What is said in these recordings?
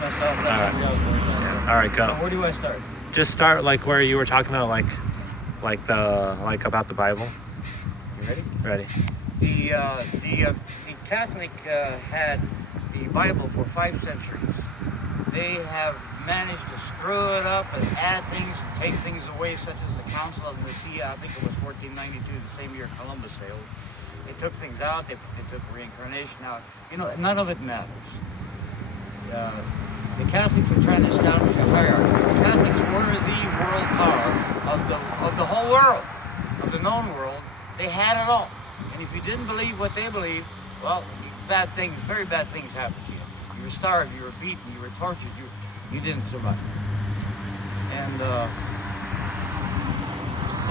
myself. Let All right. somebody else worry about it. Yeah. All right, So go. where do I start? Just start like where you were talking about, like about the Bible. You ready? Ready? The Catholic had the Bible for 5 centuries. They have managed to screw it up and add things and take things away, such as the Council of Nicaea. I think it was 1492, the same year Columbus sailed. They took things out. They took reincarnation out. You know, none of it matters. The Catholics were trying to establish a hierarchy. The Catholics were the world power of the whole world, of the known world. They had it all. And if you didn't believe what they believed, well, bad things, very bad things happened to you. You were starved, you were beaten, you were tortured, you didn't survive. And the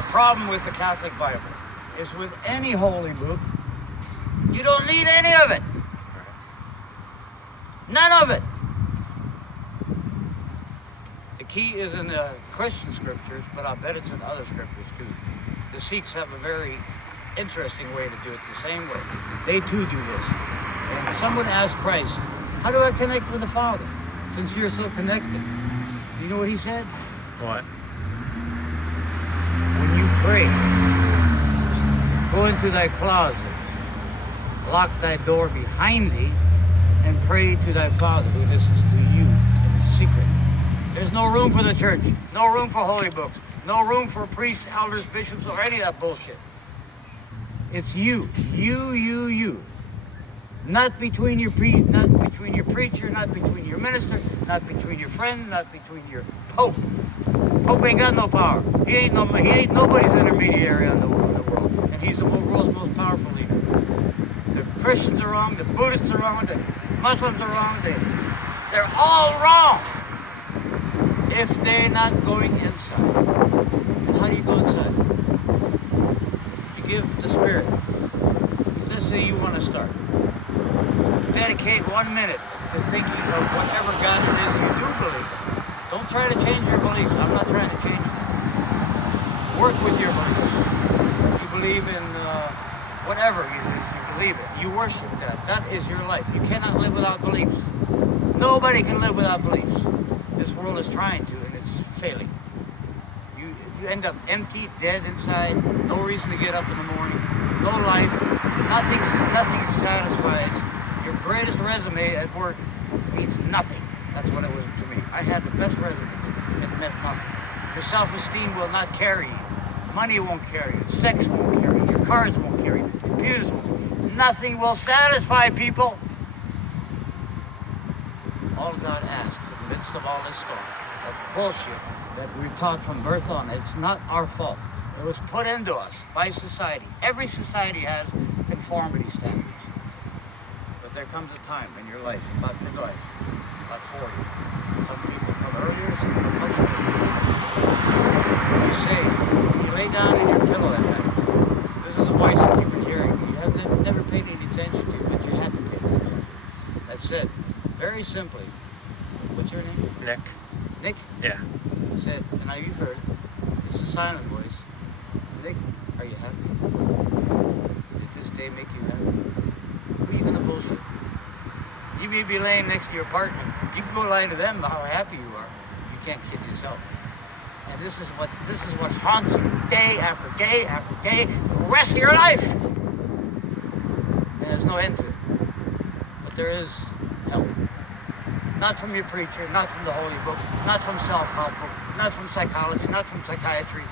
problem with the Catholic Bible is with any holy book, you don't need any of it. None of it. The key is in the Christian scriptures, but I bet it's in other scriptures too. The Sikhs have a very interesting way to do it the same way. They too do this. And someone asked Christ, how do I connect with the Father since you're so connected? You know what he said? What? When you pray, go into thy closet, lock thy door behind thee, and pray to thy Father who listens to you in secret. There's no room for the church, no room for holy books, no room for priests, elders, bishops, or any of that bullshit. It's you. Not between your not between your preacher, not between your minister, not between your friend, not between your pope. Pope ain't got no power. He ain't nobody's intermediary in the world, and he's the world's most powerful leader. The Christians are wrong, the Buddhists are wrong, the Muslims are wrong. They're all wrong if they're not going inside. And how do you go inside? You give the Spirit. Let's say you want to start. Dedicate 1 minute to thinking of whatever God it is you do believe. Don't try to change your beliefs. I'm not trying to change them. Work with your beliefs. You believe in whatever it is you believe in. You worship that. That is your life. You cannot live without beliefs. Nobody can live without beliefs. This world is trying to, and it's failing. You end up empty, dead inside, no reason to get up in the morning, no life, nothing satisfies. Your greatest resume at work means nothing. That's what it was to me. I had the best resume. It meant nothing. Your self-esteem will not carry you. Money won't carry you. Sex won't carry you. Your cars won't carry you. Computers won't. Nothing will satisfy people. All God asks in the midst of all this storm, of bullshit that we're taught from birth on, it's not our fault. It was put into us by society. Every society has conformity standards. But there comes a time in your life, about midlife, about 40. Some people come earlier, some come much earlier. You say, you lay down in your pillow at night. This is a voice that you were hearing. You have never paid any attention to, but you had to pay attention. That said, very simply, what's your name? Nick. Nick? Yeah. Said, and now you've heard, it's a silent voice. Nick, are you happy? Did this day make you happy? Who are you gonna bullshit? You may be laying next to your partner. You can go lie to them about how happy you are. You can't kid yourself. And this is what haunts you day after day after day, the rest of your life. And there's no end to it. But there is help. Not from your preacher, not from the holy book, not from self-help book, not from psychology, not from psychiatry,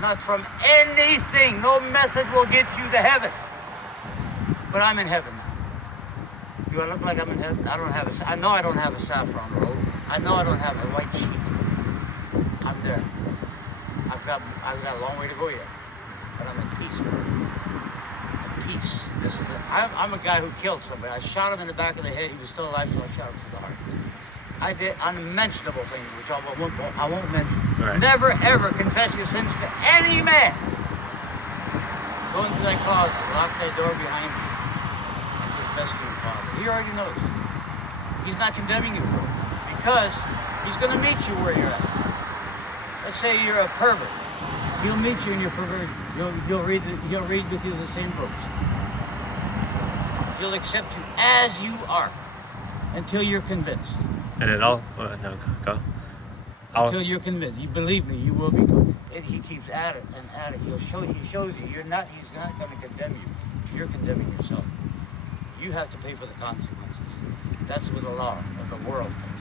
not from anything. No method will get you to heaven. But I'm in heaven now. Do I look like I'm in heaven? I know I don't have a saffron robe. I know I don't have a white sheet. I'm there. I've got a long way to go yet. But I'm at peace, man. At peace. I'm a guy who killed somebody. I shot him in the back of the head. He was still alive, so I shot him through the heart. I did unmentionable things, which I won't mention. Right. Never, ever confess your sins to any man. Go into that closet, lock that door behind you, and confess to your Father. He already knows. He's not condemning you for it, because he's going to meet you where you're at. Let's say you're a pervert. He'll meet you in your perversion. He'll read with you the same books. He'll accept you as you are until you're convinced. And it all. No, go. Until you're convinced. You believe me, you will be convinced. If he keeps at it and at it, he shows you he's not going to condemn you. You're condemning yourself. You have to pay for the consequences. That's where the law of the world comes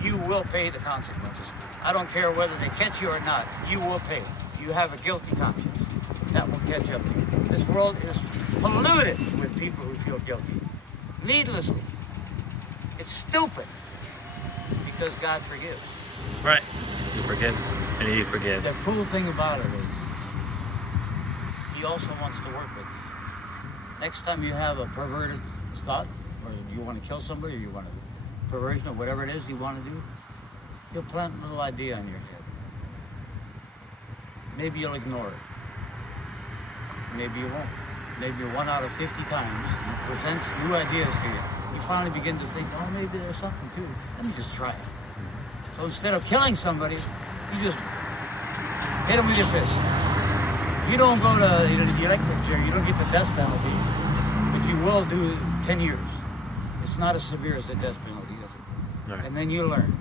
in. You will pay the consequences. I don't care whether they catch you or not. You will pay. You have a guilty conscience. That will catch up to you. This world is polluted with people who feel guilty. Needlessly. It's stupid. Because God forgives. Right. He forgives. And he forgives. The cool thing about it is, he also wants to work with you. Next time you have a perverted thought, or you want to kill somebody, or you want a perversion, or whatever it is you want to do, he'll plant a little idea in your head. Maybe you'll ignore it. Maybe you won't. Maybe 1 out of 50 times he presents new ideas to you. You finally begin to think, oh, maybe there's something to it. Let me just try it. So instead of killing somebody, you just hit them with your fist. You don't go to the electric chair, you don't get the death penalty, but you will do 10 years. It's not as severe as the death penalty, is it? Right. And then you learn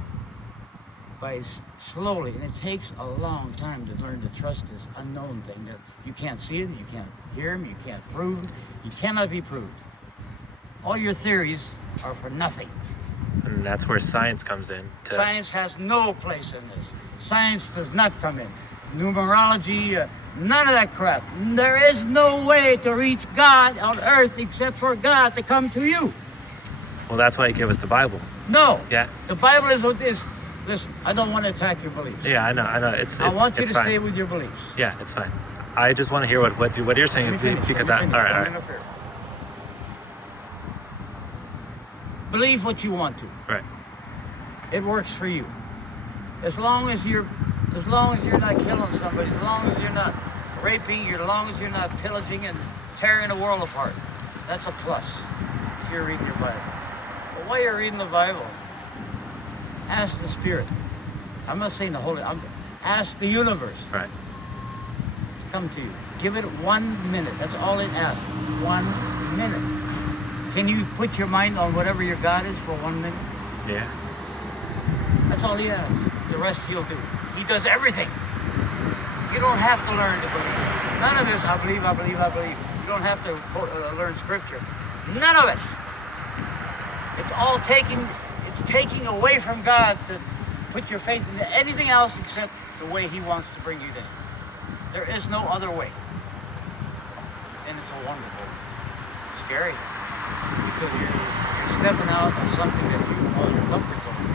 by slowly, and it takes a long time to learn to trust this unknown thing that you can't see it, you can't hear him, you can't prove, you cannot be proved. All your theories are for nothing. And that's where science comes in. Science has no place in this. Science does not come in. Numerology, none of that crap. There is no way to reach God on earth except for God to come to you. Well, that's why he gave us the Bible. No. Yeah. The Bible is listen, I don't want to attack your beliefs. Yeah, I know. I want you to fine. stay with your beliefs. Yeah, it's fine. I just want to hear what you're saying Let me finish, because let me finish. all Don't right. interfere. Believe what you want to. Right. It works for you. As long as you're not killing somebody, as long as you're not raping, as long as you're not pillaging and tearing the world apart, that's a plus if you're reading your Bible. But while you're reading the Bible, ask the Spirit. I'm not saying the Holy. Ask the universe Right. to come to you. Give it 1 minute. That's all it asks. 1 minute. Can you put your mind on whatever your God is for 1 minute? Yeah. That's all he asks. The rest he'll do. He does everything. You don't have to learn to believe. None of this, I believe. You don't have to learn scripture. None of it. It's all taking away from God to put your faith into anything else except the way he wants to bring you down. There is no other way. And it's a wonderful, scary. Because you're stepping out of something that you call your comfort zone.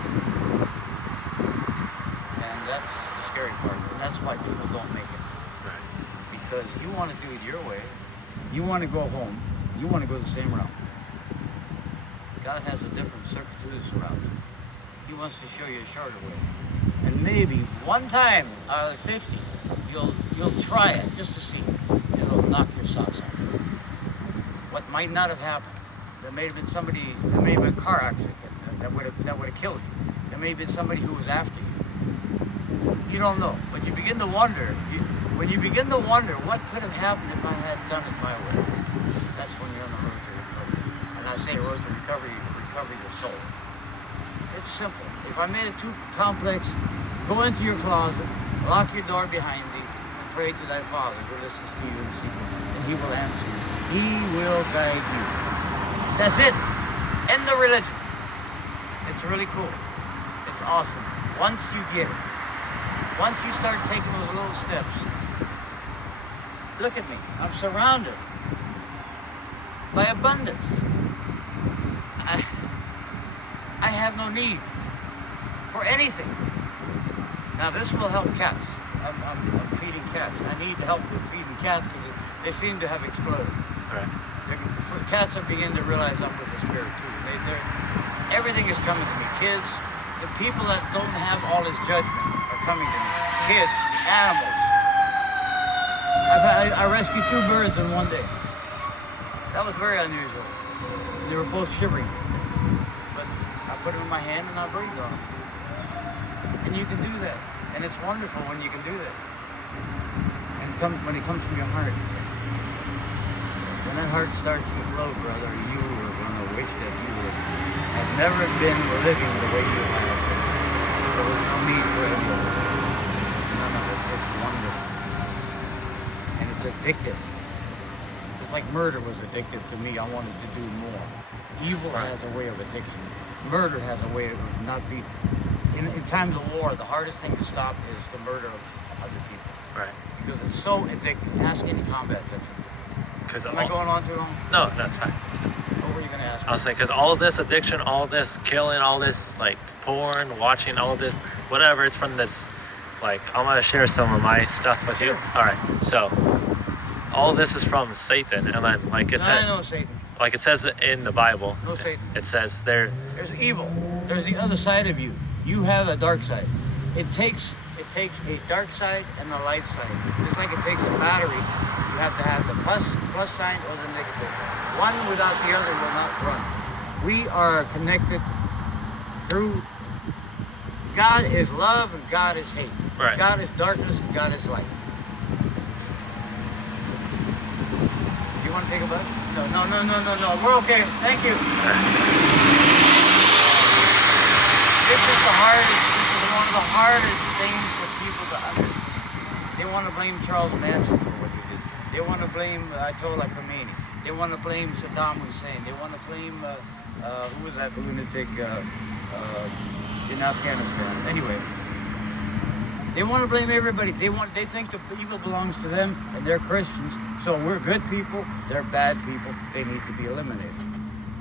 And that's the scary part. And that's why people don't make it. Right. Because you want to do it your way. You want to go home. You want to go the same route. God has a different circuitous route. He wants to show you a shorter way. And maybe one time out of 50, you'll try it just to see. It'll knock your socks off. What might not have happened. There may have been a car accident that would have killed you. There may have been somebody who was after you. You don't know, but you begin to wonder. When you begin to wonder what could have happened if I had done it my way, that's when you're on the road to recovery. And I say road to recovery your soul. It's simple. If I made it too complex, go into your closet, lock your door behind thee, and pray to thy Father who listens to you in secret, and he will answer you. He will guide you. That's it. End the religion. It's really cool. It's awesome. Once you get it, once you start taking those little steps, look at me. I'm surrounded by abundance. I have no need for anything. Now this will help cats. I'm feeding cats. I need help with feeding cats because they seem to have exploded. Right. Cats are beginning to realize I'm with the Spirit too. Everything is coming to me. Kids, the people that don't have all this judgment are coming to me. Kids, animals. I rescued 2 birds in one day. That was very unusual. They were both shivering. But I put them in my hand and I breathed on them. And you can do that. And it's wonderful when you can do that. And when it comes from your heart. When that heart starts to flow, brother, you are going to wish that you would have never been living the way you have. There was no need for any of it. None of it. It's wonderful. And it's addictive. Just like murder was addictive to me, I wanted to do more. Evil has a way of addiction. Murder has a way of not being. In times of war, the hardest thing to stop is the murder of other people. Right. Because it's so addictive. Ask any combat veteran. Because Am I going on too long? No, that's fine. That's fine. What were you going to ask? I was saying, because all this addiction, all this killing, all this like porn, watching, all this, whatever, it's from this. Like, I'm gonna share some of my stuff with you. All right. So, all this is from Satan, and then like it No, says, I know Satan. like it says in the Bible. No Satan. It says there. There's evil. There's the other side of you. You have a dark side. It takes a dark side and a light side. Just like it takes a battery, you have to have the plus sign or the negative. One without the other will not run. We are connected through. God is love and God is hate. Right. God is darkness and God is light. You want to take a bite? No. We're okay. Thank you. This is one of the hardest things for people to understand. They want to blame Charles Manson for what he did. They want to blame Ayatollah Khomeini. They want to blame Saddam Hussein. They want to blame, who was that lunatic in Afghanistan? Anyway, they want to blame everybody. They think the evil belongs to them, and they're Christians. So we're good people. They're bad people. They need to be eliminated.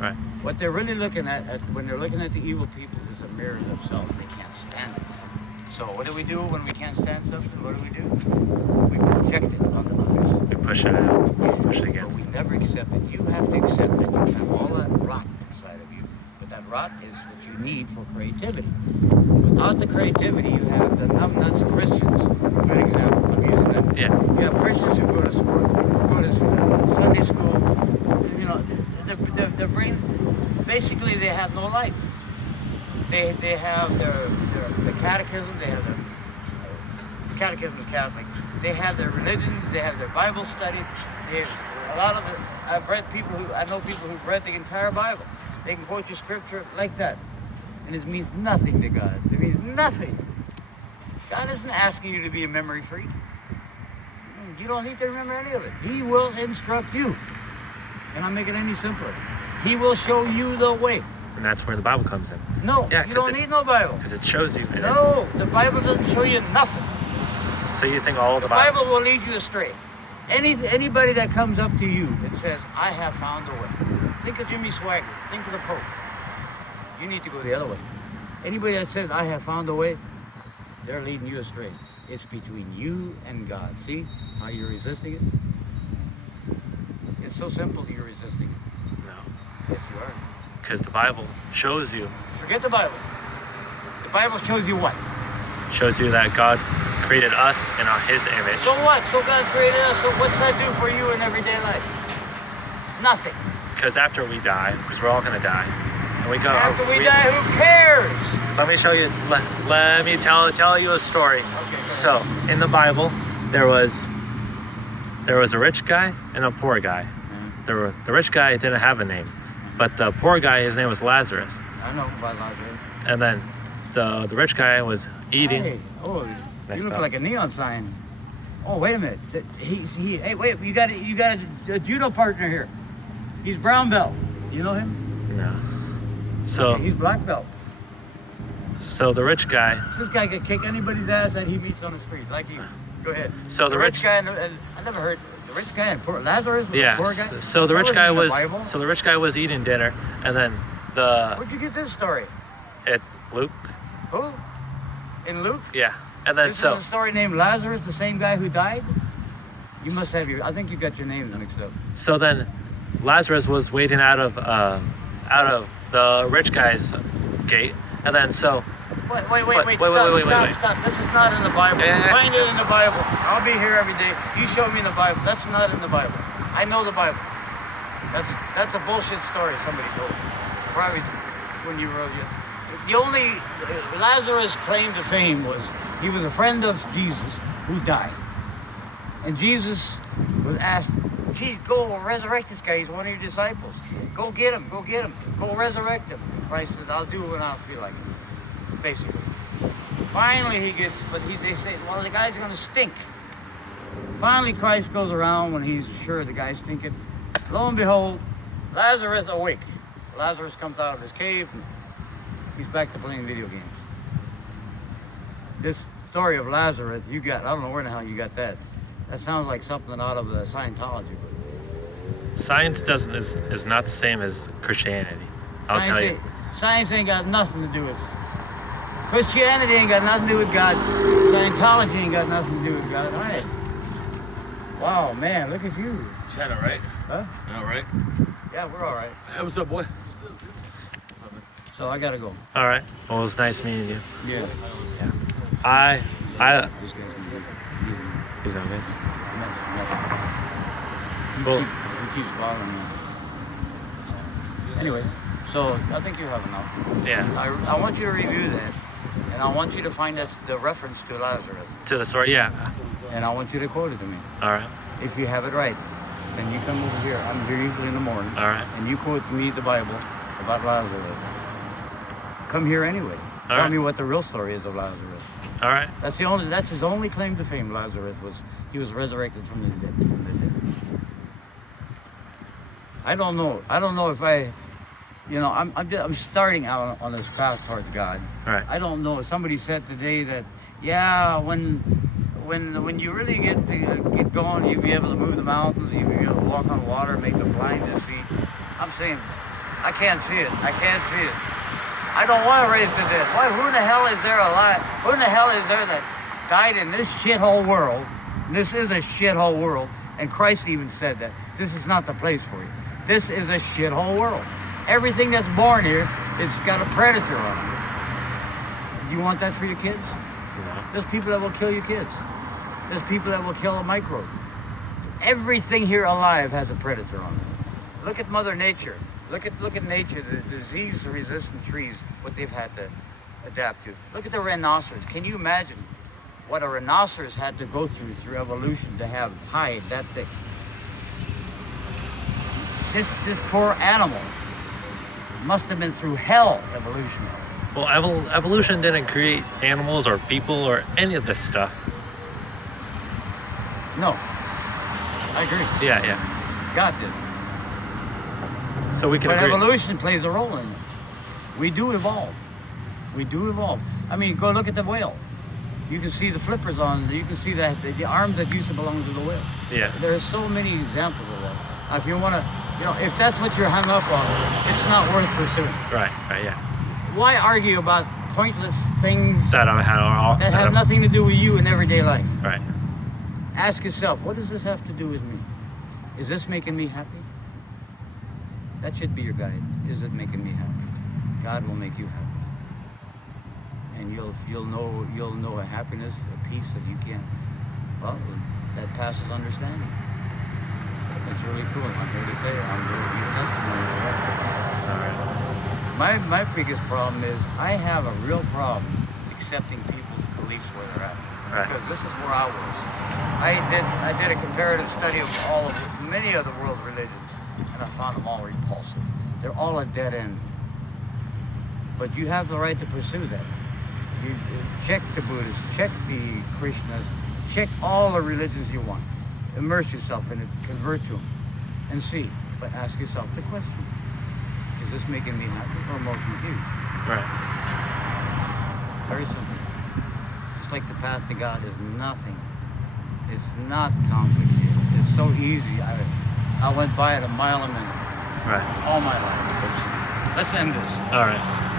Right. What they're really looking at when they're looking at the evil people is a mirror of themselves. They can't stand it. So what do we do when we can't stand something? What do? We project it on the others. We push it out. We push it But against. we never accept it. You have to accept that you have all that rot inside of you. But that rot is what you need for creativity. Without the creativity, you have the numbnuts Christians. Good example. I'm using that. Yeah. You have Christians who go to sport, who go to Sunday school. You know, the brain, basically they have no life. They have their catechism, they have the catechism is Catholic. They have their religions, they have their Bible study. There's a lot of it. I know people who've read the entire Bible. They can quote you scripture like that. And it means nothing to God. It means nothing. God isn't asking you to be a memory freak. You don't need to remember any of it. He will instruct you. And I'm making it any simpler. He will show you the way. And that's where the Bible comes in. No, Yeah, you don't need no Bible. Because it shows you. No, the Bible doesn't show you nothing. So you think all The Bible will lead you astray. Anybody that comes up to you and says, I have found a way. Think of Jimmy Swaggart. Think of the Pope. You need to go the other way. Anybody that says, I have found a way, they're leading you astray. It's between you and God. See how you're resisting it? It's so simple that you're resisting it. No. Yes, you are. Because the Bible shows you. Forget the Bible. The Bible shows you what? Shows you that God created us in His image. So what? So God created us. So what's that do for you in everyday life? Nothing. Because after we die, because we're all going to die, and we go. After we die, who cares? Let me show you. Let me tell you a story. Okay. So in the Bible, there was a rich guy and a poor guy. The rich guy didn't have a name, but the poor guy, his name was Lazarus. I know about Lazarus. And then the rich guy was eating. Hey, oh, Messed you look up. like a neon sign. Oh, wait a minute. Hey, wait. You got a judo partner here. He's brown belt. You know him? No. So He's black belt. so the rich guy. This guy could kick anybody's ass that he meets on the street, like you. Go ahead. So the rich guy. I never heard the rich guy and poor Lazarus. Was Yeah. a poor guy? So the That rich wasn't guy in the was. Bible. So the rich guy was eating dinner, and then Where'd you get this story? Luke. Who? In Luke? Yeah. And then This so. is a story named Lazarus, the same guy who died? You must have I think you got your names mixed up. So then, Lazarus was waiting out of the rich guy's gate, and then so. Wait, Wait. stop. This is not in the Bible. Yeah. You find it in the Bible. I'll be here every day. You show me in the Bible. That's not in the Bible. I know the Bible. That's a bullshit story somebody told me. Probably when you wrote it. The only Lazarus' claim to fame was he was a friend of Jesus who died. And Jesus was asked, geez, go resurrect this guy. He's one of your disciples. Go get him. Go get him. Go resurrect him. And Christ said, I'll do it when I feel like it, basically. Finally he gets, they say, well, the guy's going to stink. Finally Christ goes around when he's sure the guy's stinking. Lo and behold, Lazarus awake. Lazarus comes out of his cave and he's back to playing video games. This story of Lazarus, I don't know where the hell you got that. That sounds like something out of Scientology. Science is not the same as Christianity. I'll tell you. Science ain't got nothing to do with Christianity. Ain't got nothing to do with God. Scientology ain't got nothing to do with God. All right. Wow, man, look at you. Chad, all right? Huh? You all right? Yeah, we're all right. Hey, what's up, boy? So I gotta go. All right. Well, it was nice meeting you. Yeah. I. This guy's gonna be Is that good? He keeps bothering me. Anyway, so I think you have enough. Yeah. I want you to review that, and I want you to find the reference to Lazarus, To the story. Yeah. and I want you to quote it to me. All right. If you have it right, then you come over here. I'm here usually in the morning, All right. and you quote me the Bible about Lazarus. Come here anyway. Tell right. me what the real story is of Lazarus. All right. That's his only claim to fame. Lazarus he was resurrected from the dead. I don't know if I'm starting out on this path towards God. All right. I don't know. Somebody said today that when you really get going, you'll be able to move the mountains, you'll be able to walk on water, make the blind to see. I'm saying, I can't see it. I can't see it. I don't want to raise the dead. Who in the hell is there alive? Who in the hell is there that died in this shithole world? This is a shithole world. And Christ even said that. This is not the place for you. This is a shithole world. Everything that's born here, it's got a predator on it. Do you want that for your kids? No. There's people that will kill your kids. There's people that will kill a microbe. Everything here alive has a predator on it. Look at Mother Nature. Look at nature, the disease-resistant trees, what they've had to adapt to. Look at the rhinoceros. Can you imagine what a rhinoceros had to go through evolution to have hide that thick? This poor animal must have been through hell evolution. Well, evolution didn't create animals or people or any of this stuff. No, I agree. Yeah. God did. So we can But agree. evolution plays a role in it. We do evolve. We do evolve. I mean, go look at the whale. You can see the flippers on. You can see that the arms that used to belong to the whale. Yeah. There are so many examples of that. If you want to, if that's what you're hung up on, it's not worth pursuing. Right. Yeah. Why argue about pointless things That have nothing to do with you in everyday life? Right. Ask yourself, what does this have to do with me? Is this making me happy? That should be your guide. Is it making me happy? God will make you happy, and you'll know a happiness, a peace that you can't. Well, that passes understanding. That's really cool. I'm here to tell you. I'm here to give testimony of that. All right. My biggest problem is I have a real problem accepting people's beliefs where they're at. Right. Because this is where I was. I did a comparative study of many of the world's religions, and I found them all repulsive. They're all a dead end. But you have the right to pursue that. You check the Buddhists, check the Krishnas, check all the religions you want. Immerse yourself in it, convert to them, and see. But ask yourself the question: is this making me happy or more confused? Right. Very simple. Just like the path to God is nothing. It's not complicated. It's so easy. I went by it a mile a minute Right. all my life. Let's end this. All right.